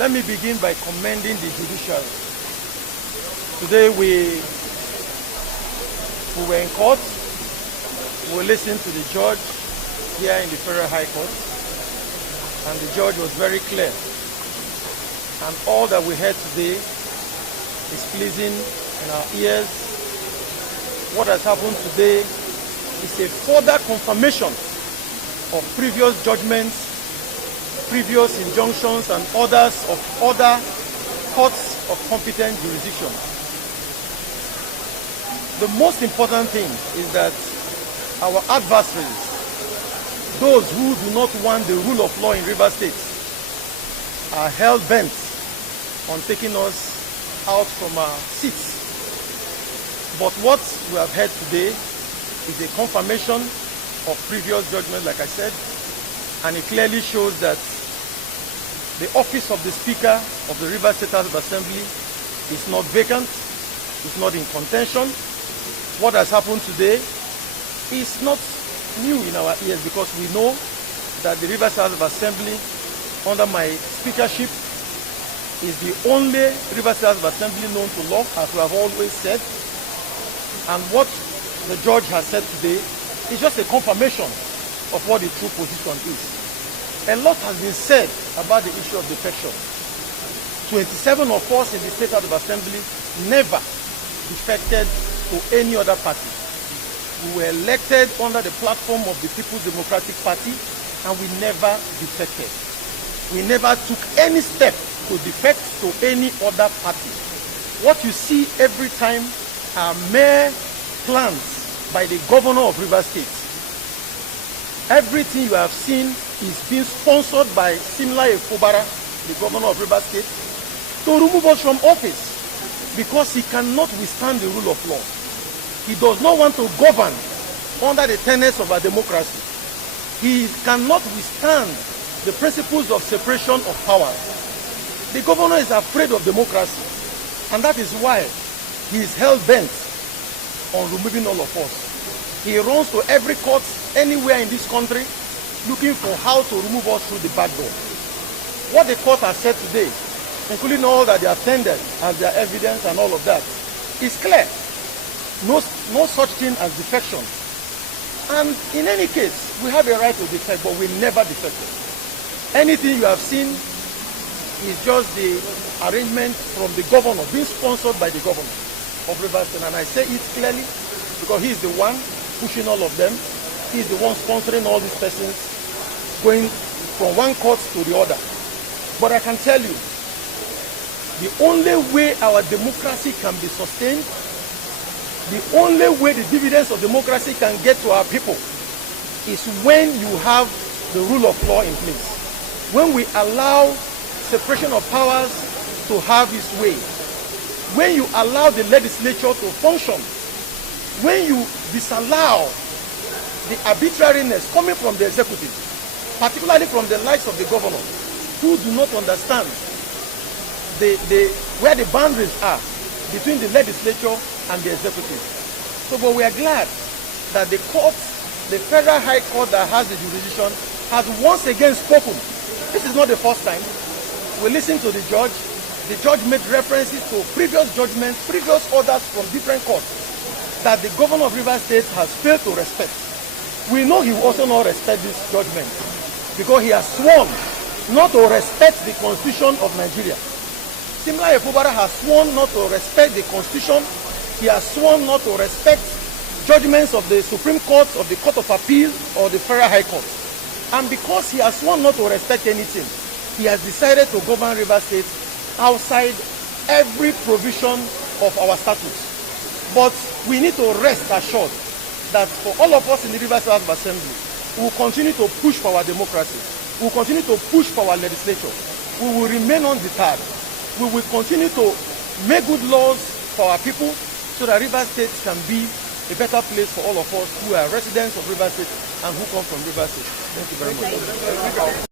Let me begin by commending the judiciary. Today we were in court. We listened to the judge here in the Federal High Court, and the judge was very clear. And all that we heard today is pleasing in our ears. What has happened today is a further confirmation of previous judgments, previous injunctions, and orders of other courts of competent jurisdiction. The most important thing is that our adversaries, those who do not want the rule of law in Rivers State, are hell-bent on taking us out from our seats. But what we have heard today is a confirmation of previous judgment, like I said, and it clearly shows that the office of the Speaker of the Rivers State House of Assembly is not vacant, it's not in contention. What has happened today is not new in our ears, because we know that the Rivers House of Assembly, under my speakership, is the only Rivers House of Assembly known to law, as we have always said. And what the judge has said today is just a confirmation of what the true position is. A lot has been said about the issue of defection. 27 of us in the State House of Assembly never defected to any other party. We were elected under the platform of the People's Democratic Party, and we never defected. We never took any step to defect to any other party. What you see every time are mere plans by the governor of Rivers State. Everything you have seen is being sponsored by Simla Efobara, the governor of Rivers State, to remove us from office because he cannot withstand the rule of law. He does not want to govern under the tenets of our democracy. He cannot withstand the principles of separation of powers. The governor is afraid of democracy, and that is why he is hell-bent on removing all of us. He runs to every court anywhere in this country looking for how to remove us through the back door. What the court has said today, including all that they have tendered as their evidence and all of that, is clear. No such thing as defection. And in any case, we have a right to defect, but we never defected. Anything you have seen is just the arrangement from the governor, being sponsored by the governor of Rivers State. And I say it clearly because he is the one pushing all of them. He is the one sponsoring all these persons, going from one court to the other. But I can tell you, the only way our democracy can be sustained, the only way the dividends of democracy can get to our people, is when you have the rule of law in place. When we allow separation of powers to have its way. When you allow the legislature to function. When you disallow the arbitrariness coming from the executive, particularly from the likes of the governor, who do not understand where the boundaries are between the legislature and the executive. So, but we are glad that the court, the Federal High Court that has the jurisdiction, has once again spoken. This is not the first time. We listened to the judge. The judge made references to previous judgments, previous orders from different courts that the governor of Rivers State has failed to respect. We know he will also not respect this judgment because he has sworn not to respect the Constitution of Nigeria. Simla Efobara has sworn not to respect the Constitution. He has sworn not to respect judgments of the Supreme Court, of the Court of Appeal, or the Federal High Court. And because he has sworn not to respect anything, he has decided to govern Rivers State outside every provision of our statutes. But we need to rest assured that for all of us in the Rivers House of Assembly, we will continue to push for our democracy. We will continue to push for our legislature. We will remain undeterred. We will continue to make good laws for our people so that Rivers State can be a better place for all of us who are residents of Rivers State and who come from Rivers State. Thank you very much.